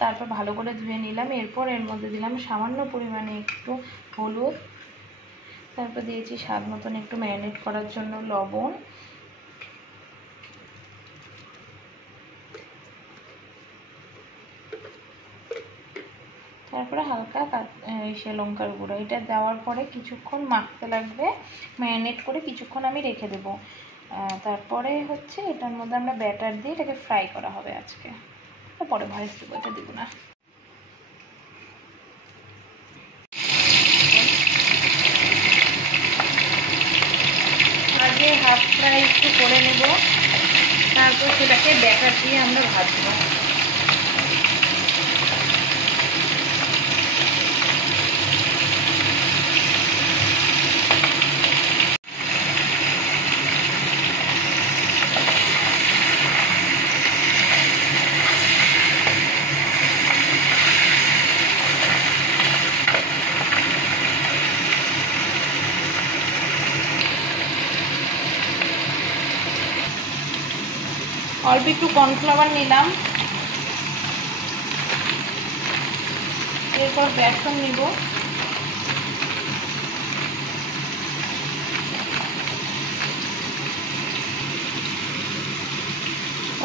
তারপর ভালো করে ধুয়ে নিলাম। এরপর এর মধ্যে দিলাম সামান্য পরিমাণে একটু হলুদ, তারপর দিয়েছি স্বাদ মতন একটু ম্যারিনেট করার জন্য লবণ, তারপরে হালকা লঙ্কার গুঁড়ো। এটা দেওয়ার পরে কিছুক্ষণ মাখতে লাগবে, ম্যারিনেট করে কিছুক্ষণ আমি রেখে দেবো। তারপরে হচ্ছে এটার মধ্যে আমরা ব্যাটার দিয়ে এটাকে ফ্রাই করা হবে আজকে, পরে ভাজ দেবো, এটা দিব না। আগে হাফ ফ্রাই একটু করে নেব, তারপর সেটাকে ব্যাটার দিয়ে আমরা ভাজবো। অল্প একটু কর্নফ্লাওয়ার নিলাম, এরপর বেসন নিব,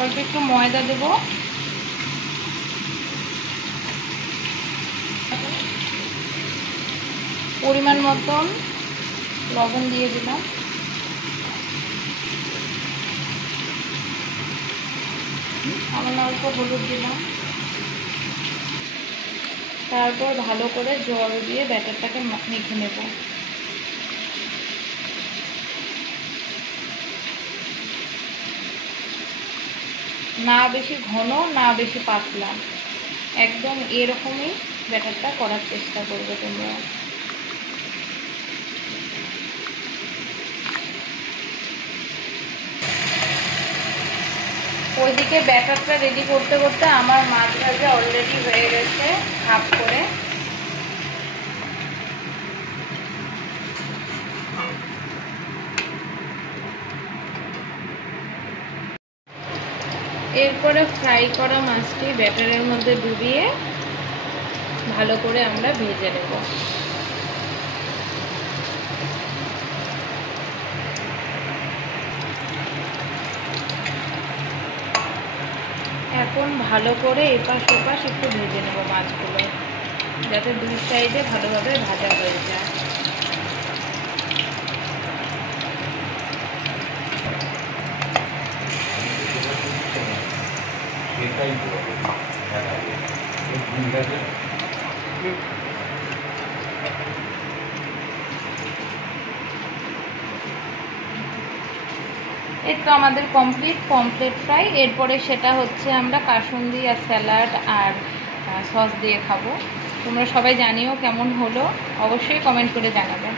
অল্প একটু ময়দা দেব, পরিমাণ মতন লবণ দিয়ে দিলাম, সামান্য অল্প হলুদ দিলাম, তারপর ভালো করে জল দিয়ে ব্যাটারটাকে মেখে নেব। না বেশি ঘন না বেশি পাতলা, একদম এরকমই ব্যাটারটা করার চেষ্টা করবে তোমরা। ওইদিকে ব্যাটারটা রেডি করতে করতে আমার মাছ ভাজা অলরেডি হয়ে গেছে হাফ করে। এরপরে ফ্রাই করা মাছটি ব্যাটারের মধ্যে ডুবিয়ে ভালো করে আমরা ভেজে নেব। এখন ভালো করে এপাশ ওপাশ একটু ভেজে নেব মাছগুলো, যাতে দুই সাইডে ভালোভাবে ভাজা হয়ে যায়। এই তো আমাদের কমপ্লিট পমফ্রেট ফ্রাই। এরপরে সেটা হচ্ছে আমরা কাসুন্দি আর স্যালাড আর সস দিয়ে খাবো। তোমরা সবাই জানিও কেমন হলো, অবশ্যই কমেন্ট করে জানাবে।